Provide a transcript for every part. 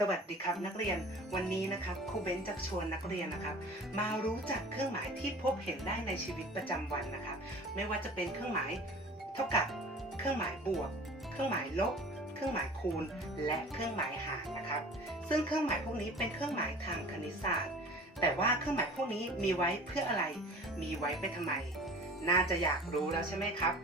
สวัสดีครับนักเรียนวันนี้นะครับครูเบนจะชวนนักเรียนนะครับ มารู้จักเครื่องหมายที่พบเห็นได้ในชีวิตประจำวันนะครับ ไม่ว่าจะเป็นเครื่องหมายเท่ากับเครื่องหมายบวก เครื่องหมายลบ เครื่องหมายคูณ และเครื่องหมายหารนะครับ ซึ่งเครื่องหมายพวกนี้เป็นเครื่องหมายทางคณิตศาสตร์ แต่ว่าเครื่องหมายพวกนี้มีไว้เพื่ออะไร มีไว้ไปทำไม น่าจะอยากรู้แล้วใช่ไหมครับ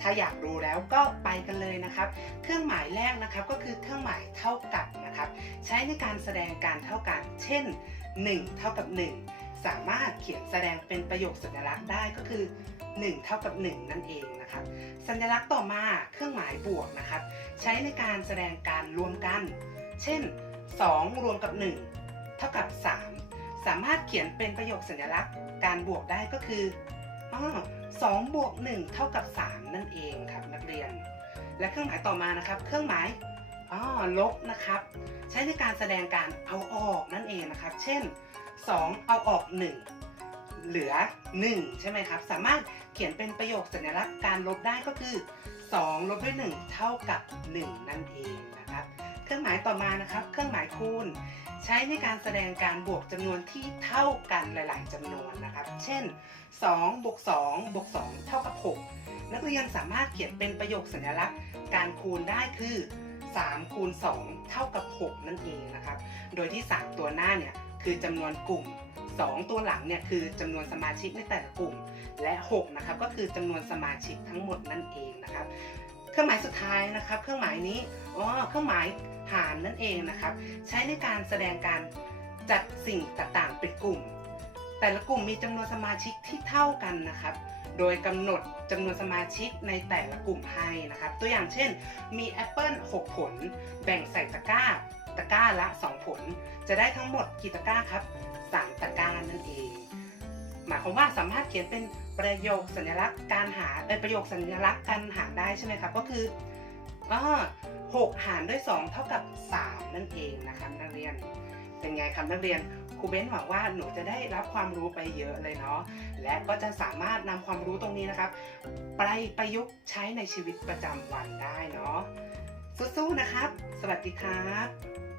ถ้าอยากรู้แล้วก็ไปกันเลยนะครับ เครื่องหมายแรกนะครับก็คือเครื่องหมายเท่ากับนะครับ ใช้ในการแสดงการเท่ากัน เช่น 1 เท่ากับ 1 สามารถเขียนแสดงเป็นประโยคสัญลักษณ์ได้ก็คือ 1 เท่ากับ 1 นั่นเองนะครับ สัญลักษณ์ต่อมาเครื่องหมายบวกนะครับ ใช้ในการแสดงการรวมกัน เช่น 2 รวมกับ 1 เท่ากับ 3 สามารถเขียนเป็นประโยคสัญลักษณ์การบวกได้ก็คือ อ้อ2บวก1เท่ากับ3นั่นเองครับนักเรียน และเครื่องหมายต่อมานะครับ เครื่องหมายอ๋อลบนะครับ ใช้ในการแสดงการเอาออกนั่นเองนะครับ เช่น 2 เอาออก 1 เหลือ 1 ใช่ไหมครับ สามารถเขียนเป็นประโยคสัญลักษณ์การลบได้ก็คือ 2 ลบด้วย 1 เท่ากับ 1 นั่นเองนะครับ เครื่องหมายต่อมานะครับ เครื่องหมายคูณ ใช้ในการแสดงการบวกจำนวนที่เท่ากันหลาย ๆจำนวนนะครับ เช่น2บวก2บวก2เท่ากับ 6 นักเรียนสามารถเขียนเป็นประโยคสัญลักษณ์ การคูณได้คือ3คูณ2เท่ากับ 6 นั่นเองนะครับ โดยที่ 3 ตัวหน้าเนี่ยคือจำนวนกลุ่ม 2 ตัวหลังเนี่ยคือจำนวนสมาชิกในแต่ละกลุ่ม และ 6 นะครับก็คือจำนวนสมาชิกทั้งหมดนั่นเองนะครับ เครื่องหมายสุดท้ายนะครับ เครื่องหมายนี้อ๋อเครื่องหมายหารนั่นเองนะครับ ใช้ในการแสดงการจัดสิ่งต่างๆเป็นกลุ่ม แต่ละกลุ่มมีจำนวนสมาชิกที่เท่ากันนะครับ โดยกำหนดจำนวนสมาชิกในแต่ละกลุ่มให้นะครับ ตัวอย่างเช่น มีแอปเปิล6ผล แบ่งใส่ตะกร้า ตะกร้าละ 2 ผล จะได้ทั้งหมดกี่ตะกร้าครับ 3 ตะกร้านั่น เองหมว่าสามารถเขียนเป็นประโยคสัญลักษณ์การหาเป็นประโยคสัญลักษณ์การหารได้ใช่ไหมครับก็คืออหกหารด้วย 2 เท่ากับ 3 นั่นเองนะครับนักเรียน เป็นไงครับนักเรียนครูเบ้นหวังว่าหนูจะได้รับความรู้ไปเยอะเลยเนาะและก็จะสามารถนำความรู้ตรงนี้นะครับไปประยุกต์ใช้ในชีวิตประจำวันได้เนาะสู้ๆนะครับ สวัสดีครับ